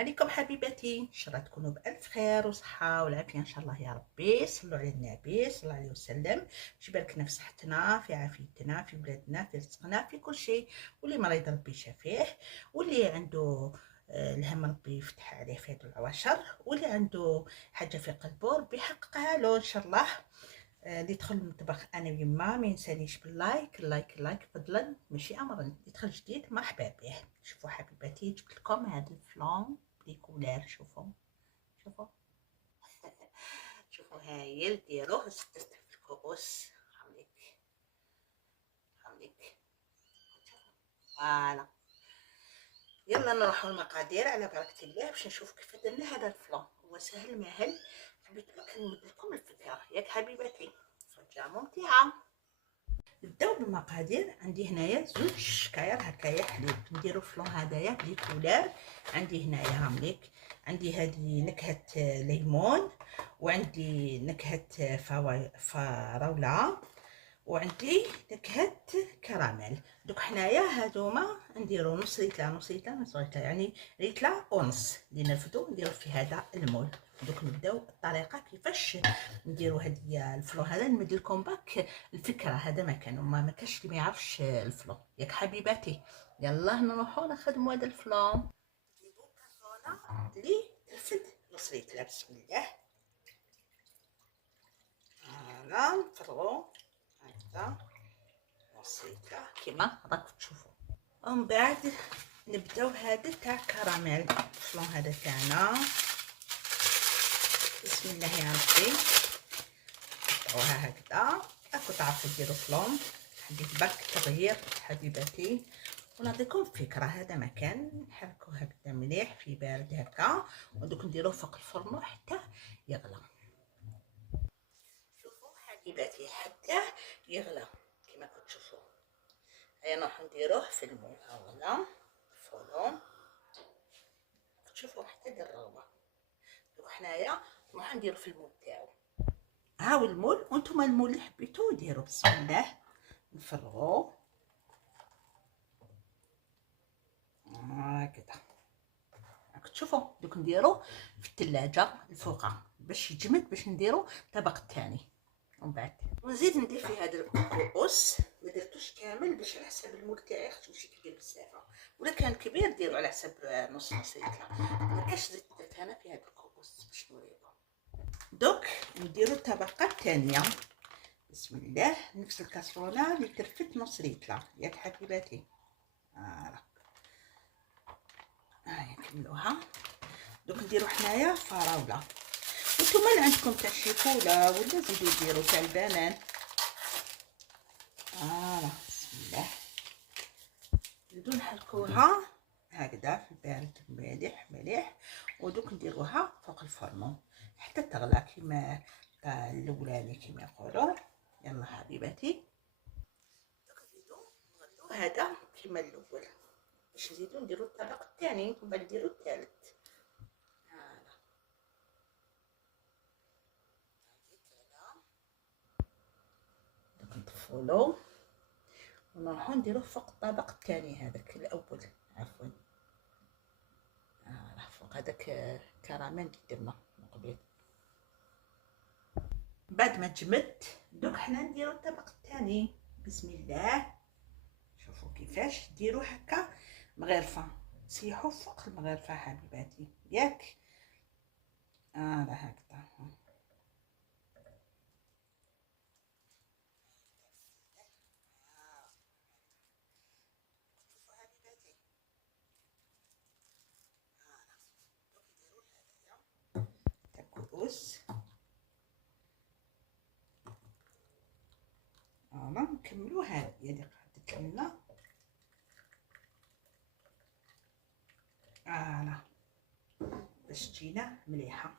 عليكم حبيباتي، ان شاء الله تكونوا بالف خير وصحه والعافيه ان شاء الله يا ربي. صلوا على النبي صلى الله عليه وسلم. يباركنا في صحتنا، في عافيتنا، في ولادنا، في رزقنا، في كل شيء. واللي مريض ربي يشافيه، واللي عنده الهم ربي يفتح عليه في هذو العواشر، واللي عنده حاجه في قلبه ربي يحققها له ان شاء الله. اللي يدخل المطبخ انا ويما ما ينسانيش باللايك. اللايك فضلا ماشي امرا. اللي يدخل جديد مرحبا به. شوفوا حبيباتي، جبت لكم هذا الفلون بلي كولار. شوفوا شوفوا هايل. ديروه ستة في الكؤوس. خليك فوالا. يلا نروحوا المقادير على بركة الله باش نشوف كيف درنا هذا الفلون. هو سهل ماهل، حبيت نمد لكم الفكرة ياك حبيباتي، فرجة ممتعة. نبداو بالمقادير. عندي هنايا 2 شكاير هكايا حليب. نديرو الفلون هدايا بلي كولار. عندي هنايا هامليك، عندي هذه نكهة ليمون، وعندي نكهة فراولة، وعندي نكهة كراميل. دوك حنايا هادوما نديرو نص لتر يعني لتر ونص اللي نرفدو نديرو في هذا المول. دوك نبداو الطريقه كيفاش نديرو هذه الفلون. هذا نمد لكم باك الفكره، هذا ما كاش اللي ما يعرفش الفلون ياك حبيباتي. يلا نروحو نخدمو هذا الفلون. نجيبو كاسرونه اللي ترفد نص لتر. بسم الله. فوالا نفرغو هكذا نص لتر كيما راكم تشوفوا. ومن بعد نبداو هذا تاع كراميل. الفلون هذا تاعنا. بسم الله يا ربي. نقطعوها هكذا. راكم تعرفوا ديروا فلون. حبيت برك تغيير حبيباتي ونعطيكم فكره. هذا مكان نحركوه هكذا مليح في بارد هكا، ودوك نديروه فوق الفرن حتى يغلى. شوفوا حبيباتي حتى يغلى كما كتشوفوا. هيا نروح نديروه في المول. اولا فولون تشوفوا حتى دير الرغبه. دوك حنايا نروح نديرو في المول تاعو. هاو المول، وانتم المول اللي حبيتو ديروا. بسم الله. نفرغو هكذا. راك تشوفوا. دوك نديرو في الثلاجه الفوقه باش يجمد، باش نديرو الطبق الثاني. ومن بعد ونزيد ندير في هذا الكؤوس. ما درتوش كامل باش على حساب المول تاعي، خاطر ماشي كبير بزاف. ولا كان كبير ديروا على حساب نص لتر. ما كاش زيت درت انا في هذا الكؤوس باش نوريكم. دوك نديرو الطبقه الثانيه. بسم الله. نفس الكاسرونه اللي ترفد نص لتر ياك حبيباتي. هاي نكملوها. دوك نديرو حنايا فراوله. وانتم اللي عندكم تاع الشيكولا ولا زيدو ديرو تاع البنان. بسم الله. نزيدو نحركوها هكذا في البارد مليح. ودوك نديروها فوق الفرن حتى تغلى كيما الاولاني كيما يقولوا. يلا حبيباتي. دوك نزيدو نغطيو هذا كيما الاول باش نزيدو نديرو الطبق الثاني ومن بعد نديرو الثالث. دوك نطفولو ونروحو نديروه فوق الطبق الثاني هذاك الاول. عفوا فوق هذاك كراميل اللي درنا من قبل. بعد ما تجمد دوك حنا نديرو الطبق الثاني. بسم الله. شوفوا كيفاش ديروا هكا مغرفه. سيحوا فوق المغرفه حبيباتي ياك. هكذا. الكؤوس. نكملو هذه اللي قعدت لنا. باش تجينا مليحه.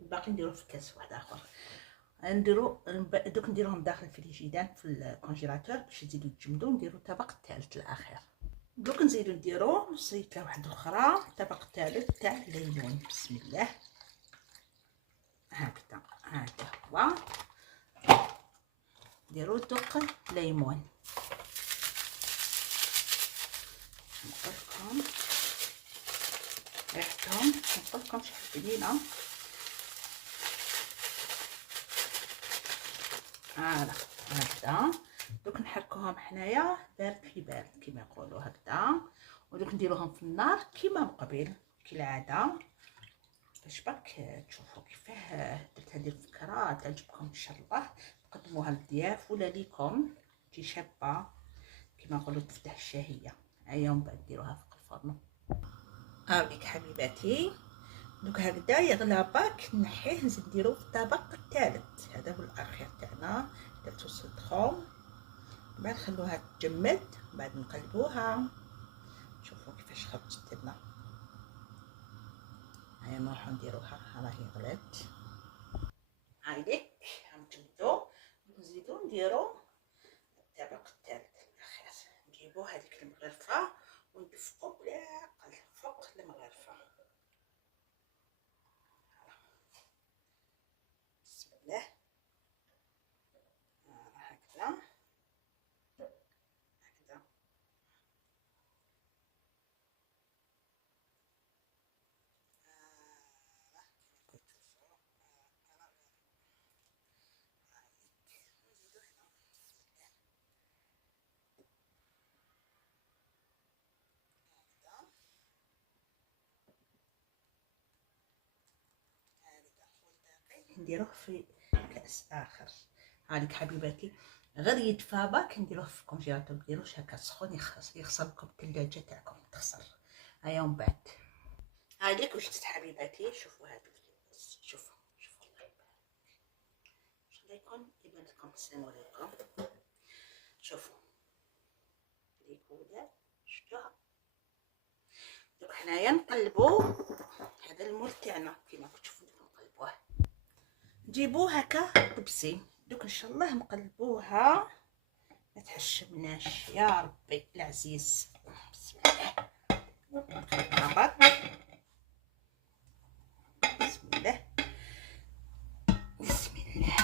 الباقي نديروه في كاس واحد اخر. دوك نديروهم داخل الفريجيدان في الكونجيلاتور باش يزيدوا يتجمدوا. نديرو الطبق الثالث الاخير. دوك نزيدو نديرو نص لتر واحده اخرى الطبق الثالث تاع الليمون. بسم الله. هكذا هذا هو. نديرو دوق ليمون. نقولكم ريحته شوفوهم نقولكم شحال بنينه. فوالا هكذا. دوك نحركوهم حنايا بارد في بارد كيما يقولوا هكذا، ودوك نديروهم في النار كيما من قبل كالعاده، باش برك تشوفوا كيفاه درت هذه الفكره تعجبكم ان شاء الله. تقدموها للضياف ولا ليكم تجي شابه كيما نقولوا تفتح الشهيه. هيا ومن بعد ديروها فوق الفرن. هاوليك حبيباتي دوك هكذا يغلى باك نحيه نزيد نديرو في الطبق الثالث. هذا هو الاخير تاعنا. درتو الصدخوم من بعد نخلوها تجمد، من بعد نقلبوها. شوفوا كيفاش خرجت لنا. هيا نروحو نديروها. راهي غلات. هايليك غنجمدو نزيدو نديرو الطبق الثالث الاخير. نجيبو هذيك المغرفه وندفقو بلا عقل فوق المغرفه. بسم الله. هكذا هكذا. نديروه في كأس آخر. هانيك حبيباتي غير يدفى باك نديروه في الكونجيلاتور، مديروش هكا سخون يخسر لكم الثلاجة تاعكم تخسر. هيا ومن بعد هايليك وجدت حبيباتي. شوفوا هادو اللباس، شوفوا الله يبارك. واش رايكم؟ يبان لكم السلام عليكم. شوفوا ليكولا شفتوها. دوك حنايا نقلبو هذا المول تاعنا كيما كتشوفوا نقلبوه. نجيبوه هكا طبسين. دوك ان شاء الله نقلبوها ما تحشمناش يا ربي العزيز. بسم الله. نقلبوها بسم الله بسم الله.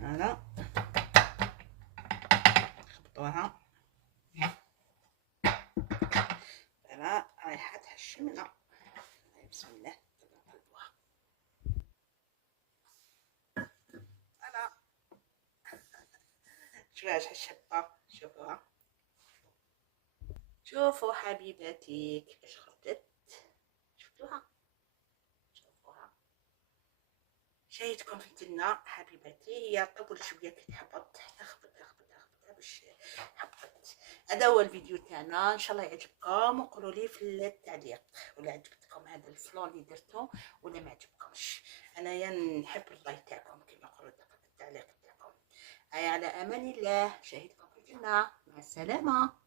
هذا خبطوها. انا رايحه تحشمنا. بسم الله نقلبوها. انا شوفوها شحال شابه. شوفوها. شوفوا حبيباتي كيفاش خرجت. شفتوها؟ شوفوها. شايتكم في الجنة حبيباتي. هي قبل شويه كتحبط اخبط باش حبطت. هذا هو الفيديو تاعنا. ان شاء الله يعجبكم وقولوا لي في التعليق ولا عجبتكم هذا الفلون اللي درتو ولا ما عجبكمش. انايا نحب الراي تاعكم كما نقولوا التعليق تاعكم. على امان الله. شاهدكم في الجنة. مع السلامه.